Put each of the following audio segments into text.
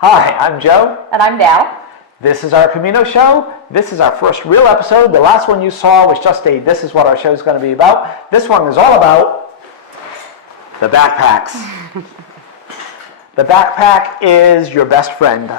Hi, I'm Joe. And I'm Dal. This is our Camino show. This is our first real episode. The last one you saw was just this is what our show is going to be about. This one is all about the backpacks. The backpack is your best friend.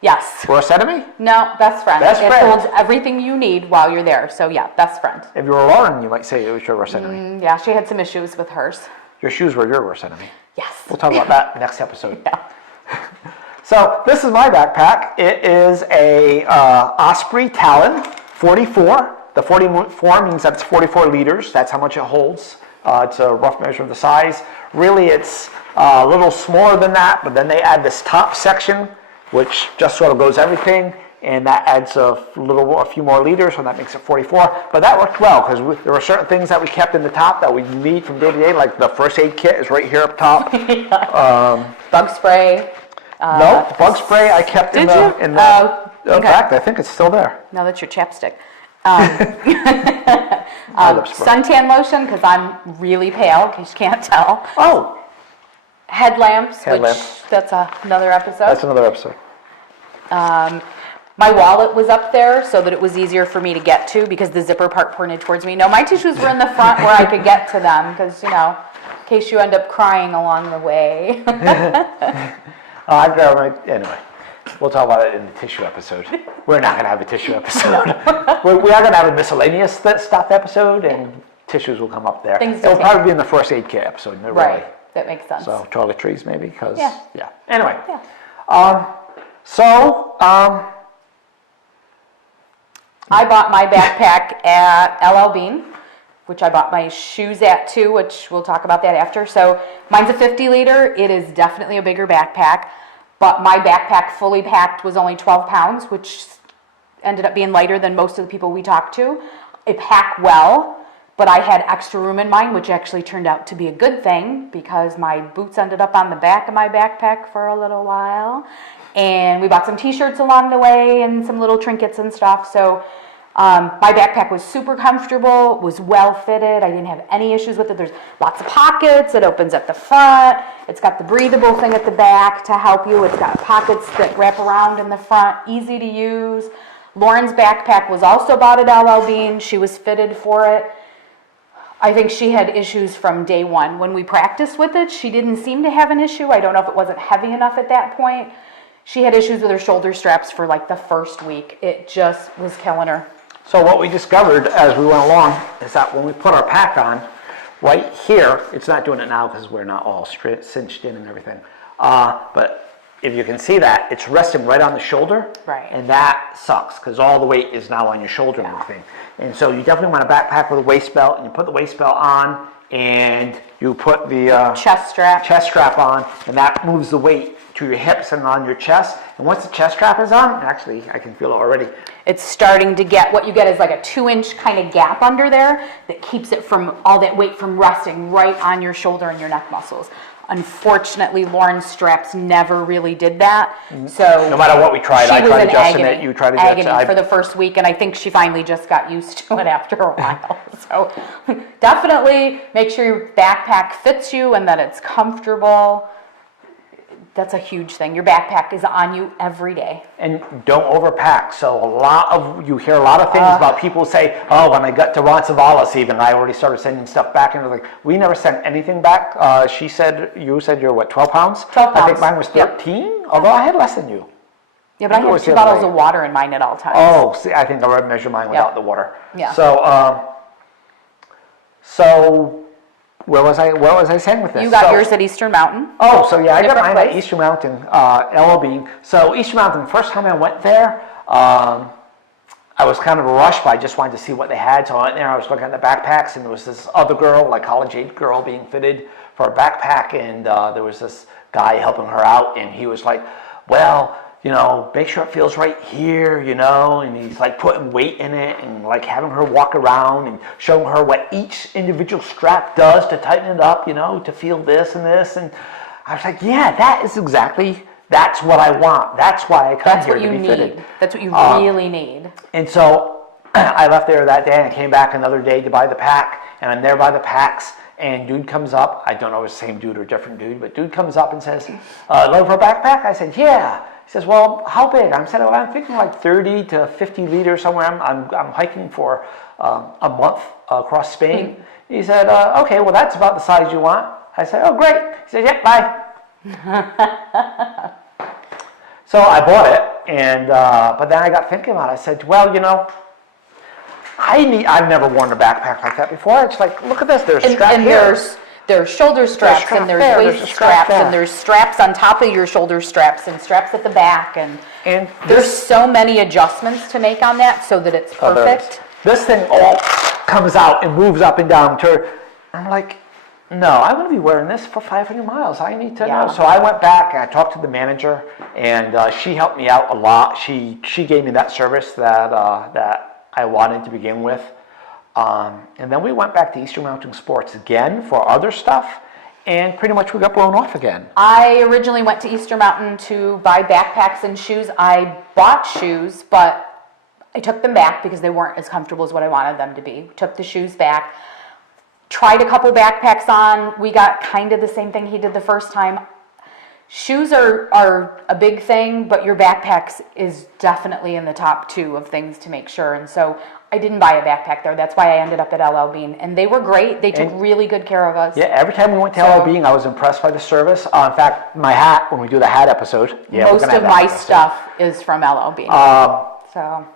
Yes. Worst enemy? No, best friend. Best friend. It holds everything you need while you're there. So yeah, best friend. If you were Lauren, you might say it was your worst enemy. Yeah, she had some issues with hers. Your shoes were your worst enemy. Yes. We'll talk about that next episode. Yeah. So this is my backpack. It is a Osprey Talon 44. The 44 means that it's 44 liters. That's how much it holds. It's a rough measure of the size. Really, it's a little smaller than that, but then they add this top section, which just sort of goes everything, and that adds a few more liters, so that makes it 44. But that worked well because there were certain things that we kept in the top that we need from day to day, like the first aid kit is right here up top. Bug spray. No, bug spray I kept in the. In fact, I think it's still there. No, that's your chapstick. Suntan lotion, because I'm really pale, in case you can't tell. Oh. Headlamps, which that's another episode. That's another episode. My wallet was up there so that it was easier for me to get to because the zipper part pointed towards me. No, my tissues were in the front where I could get to them because, in case you end up crying along the way. Anyway, we'll talk about it in the tissue episode. We're not going to have a tissue episode. we are going to have a miscellaneous stuff episode, and tissues will come up there. It'll probably be in the first aid kit episode. Right, really. That makes sense. So toiletries maybe, because, yeah. Anyway, yeah. I bought my backpack at LL Bean, which I bought my shoes at too, which we'll talk about that after. So mine's a 50 liter. It is definitely a bigger backpack, but my backpack fully packed was only 12 pounds, which ended up being lighter than most of the people we talked to. It packed well, but I had extra room in mine, which actually turned out to be a good thing because my boots ended up on the back of my backpack for a little while. And we bought some t-shirts along the way and some little trinkets and stuff. So my backpack was super comfortable, was well fitted. I didn't have any issues with it. There's lots of pockets. It opens at the front. It's got the breathable thing at the back to help you. It's got pockets that wrap around in the front, easy to use. Lauren's backpack was also bought at LL Bean. She was fitted for it. I think she had issues from day one. When we practiced with it, she didn't seem to have an issue. I don't know if it wasn't heavy enough at that point. She had issues with her shoulder straps for like the first week. It just was killing her. So what we discovered as we went along is that when we put our pack on, right here, it's not doing it now because we're not all cinched in and everything. But if you can see that, it's resting right on the shoulder. Right. And that sucks because all the weight is now on your shoulder and everything. And so you definitely want a backpack with a waist belt, and you put the waist belt on, and you put the chest strap on, and that moves the weight to your hips and on your chest. And once the chest strap is on, actually, I can feel it already. It's starting to get, what you get is like a 2-inch kind of gap under there that keeps it from all that weight from resting right on your shoulder and your neck muscles. Unfortunately, Lauren's straps never really did that. So no matter what we tried, I tried adjusting it, you tried adjusting it. For the first week, and I think she finally just got used to it after a while. So definitely make sure your backpack fits you and that it's comfortable. That's a huge thing. Your backpack is on you every day. And don't overpack. So you hear a lot of things about people say, oh, when I got to Roncesvalles even, I already started sending stuff back. And like, we never sent anything back. You said you're what, 12 pounds? 12 pounds. I think mine was 13, although I had less than you. Yeah, but I had 2 bottles of water in mine at all times. Oh, see, I think I measured mine without the water. Yeah. So where was I saying with this? You got yours at Eastern Mountain. Oh, so yeah, I got mine at Eastern Mountain, LL Bean. So Eastern Mountain, the first time I went there, I was kind of rushed, but I just wanted to see what they had. So I went there, I was looking at the backpacks, and there was this other girl, like college-age girl, being fitted for a backpack, and there was this guy helping her out, and he was like, well, make sure it feels right here, and he's like putting weight in it and like having her walk around and showing her what each individual strap does to tighten it up, to feel this and this. And I was like, yeah, that's what I want. That's why I come here to be fitted. That's what you really need. And so I left there that day and I came back another day to buy the pack, and I'm there by the packs, And dude comes up, I don't know if it's the same dude or different dude, but dude comes up and says, load for a backpack? I said, yeah. He says, well, how big? I said, well, I'm thinking like 30 to 50 liters somewhere. I'm hiking for a month across Spain. He said, okay, well, that's about the size you want. I said, oh, great. He said, yeah, bye. So I bought it, and but then I got thinking about it. I said, well, you know, I've never worn a backpack like that before. It's like, look at this. There's a strap here. There's shoulder straps, and there's waist straps, and there's straps on top of your shoulder straps, and straps at the back, and there's so many adjustments to make on that so that it's perfect. This thing all comes out and moves up and down. I'm like, no, I'm going to be wearing this for 500 miles. I need to know. So I went back and I talked to the manager, and she helped me out a lot. She gave me that service that I wanted to begin with. And then we went back to Eastern Mountain Sports again for other stuff, and pretty much we got blown off again. I originally went to Eastern Mountain to buy backpacks and shoes. I bought shoes, but I took them back because they weren't as comfortable as what I wanted them to be. Took the shoes back. Tried a couple backpacks on. We got kind of the same thing he did the first time. Shoes are a big thing, but your backpacks is definitely in the top 2 of things to make sure. And so I didn't buy a backpack there. That's why I ended up at LL Bean. And they were great. They took really good care of us. Yeah, every time we went to LL Bean, I was impressed by the service. In fact, my hat, when we do the hat episode. Yeah, most of my stuff is from LL Bean.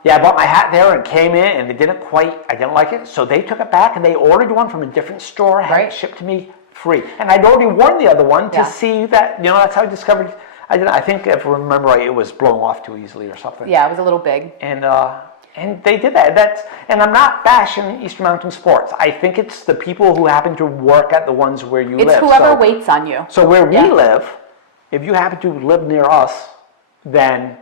Yeah, I bought my hat there and came in, and I didn't like it. So they took it back, and they ordered one from a different store, had it shipped to me free. And I'd already worn the other one to see that, you know, that's how I discovered. I think, if I remember right, it was blown off too easily or something. Yeah, it was a little big. And they did that. And I'm not bashing Eastern Mountain Sports. I think it's the people who happen to work at the ones where you live. It's whoever waits on you. So where we live, if you happen to live near us, then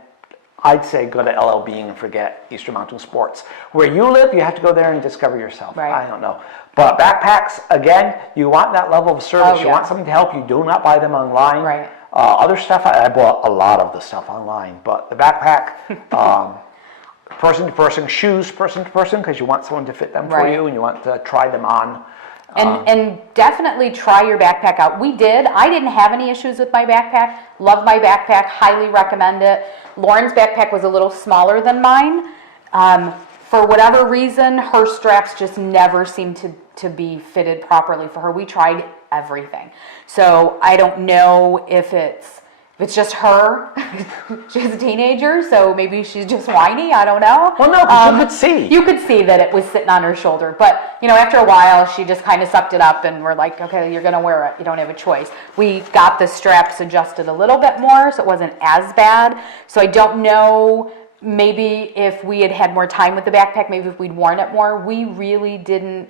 I'd say go to LL Bean and forget Eastern Mountain Sports. Where you live, you have to go there and discover yourself. Right. I don't know. But backpacks, again, you want that level of service. You want something to help you. Do not buy them online. Right. Other stuff, I bought a lot of the stuff online. But the backpack, person to person, shoes person to person, because you want someone to fit them for you and you want to try them on. And definitely try your backpack out. I didn't have any issues with my backpack. Love my backpack, highly recommend it. Lauren's backpack was a little smaller than mine. For whatever reason, her straps just never seemed to be fitted properly for her. We tried everything. So I don't know if it's just her. She's a teenager, so maybe she's just whiny. I don't know. Well, no, because you could see. You could see that it was sitting on her shoulder. But, you know, after a while, she just kind of sucked it up, and we're like, okay, you're going to wear it. You don't have a choice. We got the straps adjusted a little bit more, so it wasn't as bad. So I don't know, maybe if we had had more time with the backpack, maybe if we'd worn it more. We really didn't.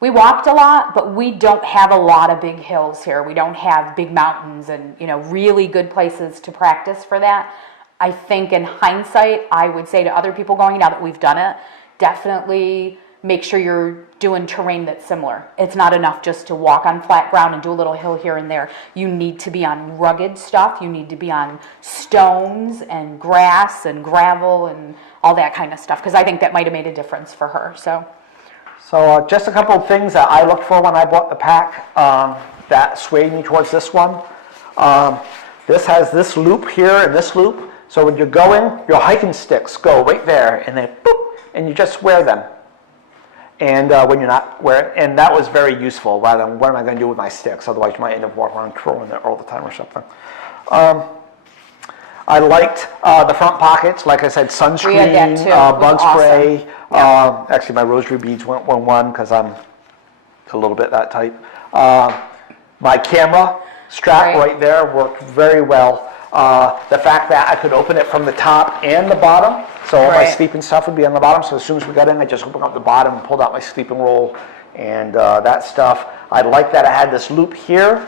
We walked a lot, but we don't have a lot of big hills here. We don't have big mountains and, you know, really good places to practice for that. I think in hindsight, I would say to other people going, now that we've done it, definitely make sure you're doing terrain that's similar. It's not enough just to walk on flat ground and do a little hill here and there. You need to be on rugged stuff. You need to be on stones and grass and gravel and all that kind of stuff, because I think that might have made a difference for her. So just a couple of things that I looked for when I bought the pack that swayed me towards this one. This has this loop here and this loop. So when you're going, your hiking sticks go right there, and then boop, and you just wear them. And when you're not wearing, and that was very useful. Rather than what am I going to do with my sticks? Otherwise, you might end up walking around throwing it all the time or something. I liked the front pockets. Like I said, sunscreen, bug spray. Awesome. Actually, my rosary beads went one because I'm a little bit that type. My camera strap right there worked very well. The fact that I could open it from the top and the bottom, so all my sleeping stuff would be on the bottom. So as soon as we got in, I just opened up the bottom and pulled out my sleeping roll and that stuff. I like that I had this loop here.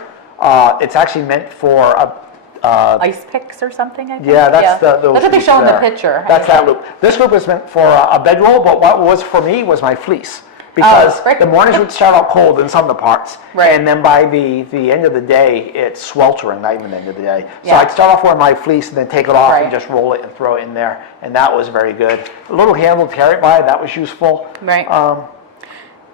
It's actually meant for ice picks or something, I think. Yeah, that's that's what they show in the picture. That's that loop. This loop is meant for a bedroll, but what was for me was my fleece. Because the mornings would start out cold in some of the parts, and then by the end of the day, it's sweltering, not even the end of the day. So I'd start off wearing my fleece and then take it off and just roll it and throw it in there, and that was very good. A little handle to carry it by, that was useful. Right.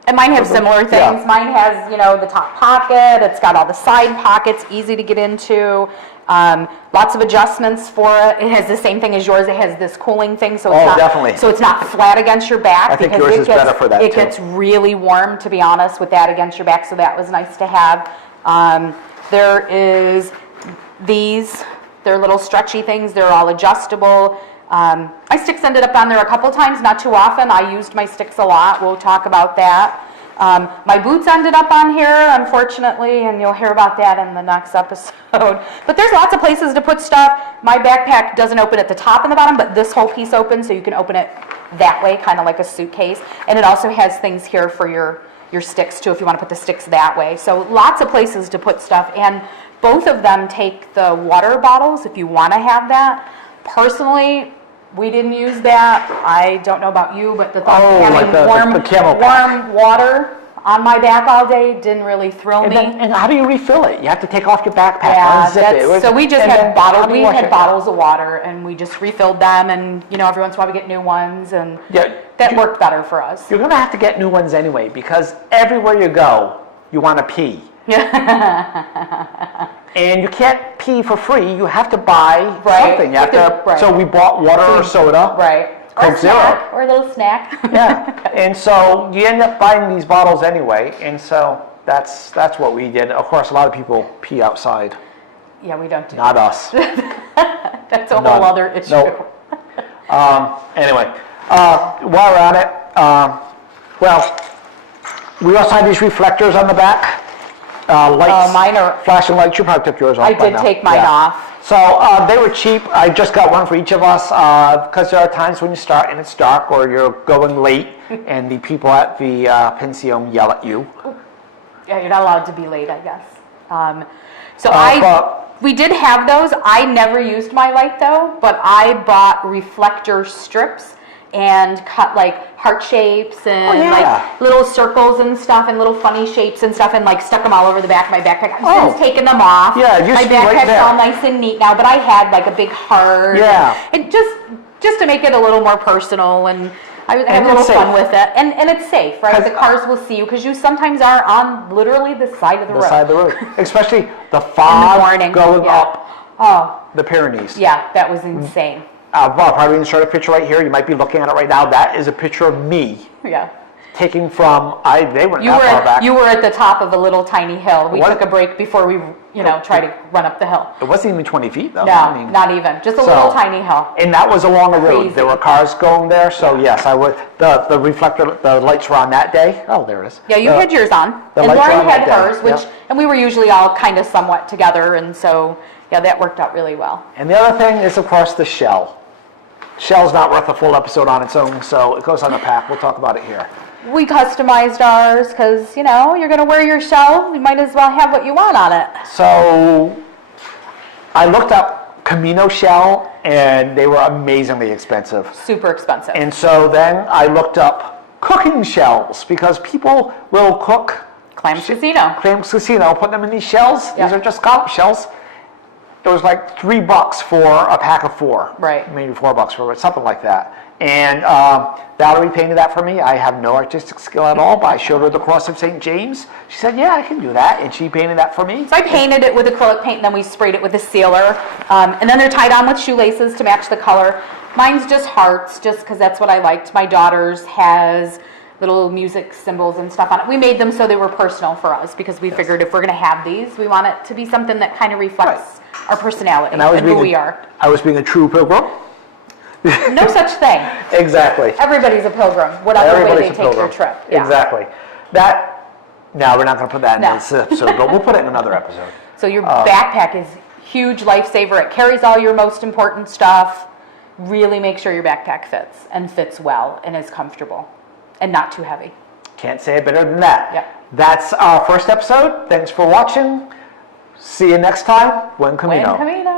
And mine have similar things. Yeah. Mine has, the top pocket. It's got all the side pockets, easy to get into. Lots of adjustments for it. It has the same thing as yours. It has this cooling thing, so it's not definitely. so it's not flat against your back. I think because yours is better for that, It too. gets really warm, to be honest, with that against your back. So that was nice to have. There is these. They're little stretchy things. They're all adjustable. My sticks ended up on there a couple times, not too often. I used my sticks a lot. We'll talk about that. My boots ended up on here, unfortunately, and you'll hear about that in the next episode. But there's lots of places to put stuff. My backpack doesn't open at the top and the bottom, but this whole piece opens, so you can open it that way, kind of like a suitcase. And it also has things here for your sticks, too, if you want to put the sticks that way. So lots of places to put stuff. And both of them take the water bottles if you want to have that. Personally, we didn't use that. I don't know about you, but the thought of having the camel pack. warm water on my back all day didn't really thrill me. And how do you refill it? You have to take off your backpack, Yeah, unzip it. so we just And had then how bottles. do We you wash had it? bottles of water, and we just refilled them. And every once in a while we get new ones, and Yeah, that worked better for us. You're going to have to get new ones anyway, because everywhere you go, you want to pee. And you can't pee for free. You have to buy something. You have to. Right. So we bought water or soda. Right. Coke Or Zero. snack, or a little snack. Yeah. And so you end up buying these bottles anyway. And so that's what we did. Of course, a lot of people pee outside. Yeah, we don't do Not us. That's a None. whole other issue. Nope. Anyway, while we're on it, well, we also had these reflectors on the back. Lights, mine are- flashing lights. You probably took yours off. I by did now. take mine Yeah. off. So they were cheap. I just got one for each of us because there are times when you start and it's dark or you're going late and the people at the pension yell at you. Yeah, you're not allowed to be late, I guess. We did have those. I never used my light though, but I bought reflector strips and cut like heart shapes and like little circles and stuff and little funny shapes and stuff and like stuck them all over the back of my backpack. I've since taken them off. Yeah, it used my to be right backpack's there. all nice and neat now, but I had like a big heart. Yeah. And just to make it a little more personal, and I had a little it's fun safe. with it. And it's safe, right? 'Cause The cars will see you because you sometimes are on literally the side of the road. The side of the road. Especially the fog morning, going yeah. up Oh, the Pyrenees. yeah, that was insane. I'll probably insert a picture right here. You might be looking at it right now. That is a picture of me Yeah. taken from, they weren't You that far back. you were at the top of a little tiny hill. We What? took a break before we, tried to run up the hill. It wasn't even 20 feet though. No, I mean, not even. Just a so- little tiny hill. And that was along a road. Crazy. There were cars going there, so yes, I would. The reflector, the lights were on that day. Oh, there it is. Yeah, you had yours on. the And lights were Lauren on that had day, hers, yeah. and we were usually all kind of somewhat together, and so, yeah, that worked out really well. And the other thing is, of course, the shell. Shell's not worth a full episode on its own, so it goes on the pack. We'll talk about it here. We customized ours because, you're going to wear your shell. You might as well have what you want on it. So I looked up Camino shell, and they were amazingly expensive. Super expensive. And so then I looked up cooking shells, because people will cook Clams Casino. Clams Casino, put them in these shells. Yeah. These are just scallop shells. It was like $3 for a pack of 4. Right. Maybe $4 for it, something like that. And Valerie painted that for me. I have no artistic skill at all, but I showed her the cross of St. James. She said, yeah, I can do that. And she painted that for me. So I painted it with acrylic paint, and then we sprayed it with a sealer. And then they're tied on with shoelaces to match the color. Mine's just hearts, just because that's what I liked. My daughter's has little music symbols and stuff on it. We made them so they were personal for us, because we figured if we're going to have these, we want it to be something that kind of reflects our personality and who we are. I was being a true pilgrim. No such thing. Exactly. Everybody's a pilgrim, whatever way they Everybody's a take their pilgrim. trip. Yeah. Exactly. Now we're not going to put that in No. this episode, but we'll put it in another episode. So your backpack is huge lifesaver. It carries all your most important stuff. Really make sure your backpack fits and fits well and is comfortable and not too heavy. Can't say it better than that. Yep. That's our first episode. Thanks for watching. See you next time. Buen Camino. Buen Camino.